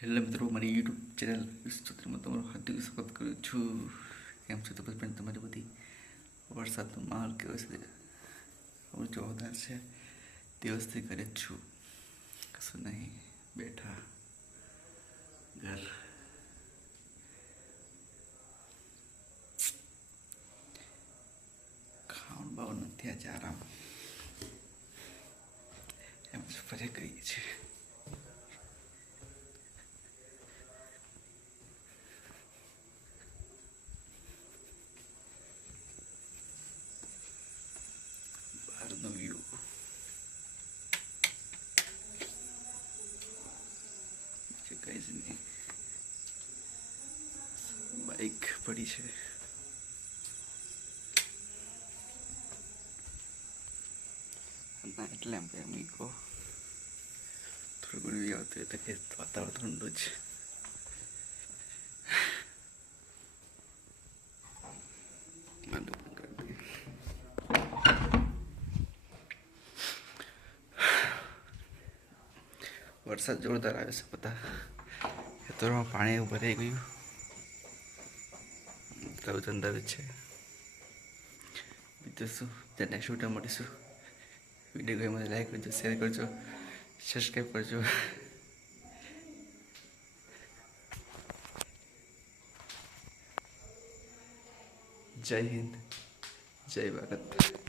હેલો મિત્રો, મારી YouTube channel વિસ્તૃતમાં તમારું હાર્દિક સ્વાગત કરું છું. કેમ છો તબિયત પણ તમારી બધી? વરસાદનો માહોલ કેવો છે? બહુ જોરદાર છે. દિવસથી ઘરે જ છું, કશું નહીં, બેઠા ઘર. ખાવાનું બાવાનું નથી, આજે આરામ એમ જ ફરે ગઈ છે. બહારનો વ્યૂ, કઈ જ નહીં. બાઈક પડી છે. એટલે એમ કે મીકો થોડું ઘણું વ્યૂ આવતું એટલે કે વાતાવરણ ઠંડુ જ. વરસાદ જોરદાર આવે છે. બધા ખેતરોમાં પાણી ભરાઈ ગયું. કયું ધંધા છે બીજું શું? ત્યાં નેક્સ્ટ વિડીયો મળીશું. વિડીયો ગમે તો લાઈક કરજો, શેર કરજો, સબસ્ક્રાઈબ કરજો. જય હિન્દ, જય ભારત.